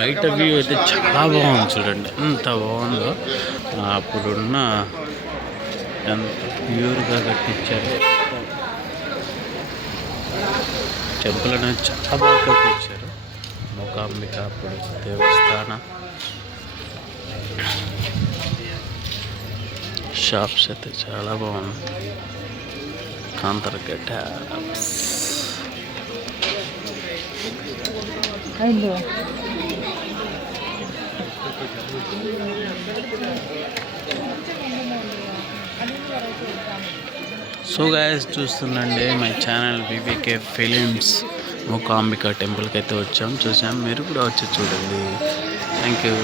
బయట వ్యూ అయితే చాలా బాగుంది చూడండి, ఎంత బాగుందో. అప్పుడున్న ఎంత ప్యూర్గా కట్టించారు టెంపుల్ అనేది, చాలా బాగా కట్టించారు. మూకాంబిక అప్పుడు దేవస్థానం. షాప్స్ అయితే చాలా బాగుంది. కాంతరగడ్డ సో గైస్ చూస్తుండండి my channel BBK films. Mookambika టెంపుల్కి అయితే చూసాం, మీరు కూడా వచ్చి చూడండి. Thank you.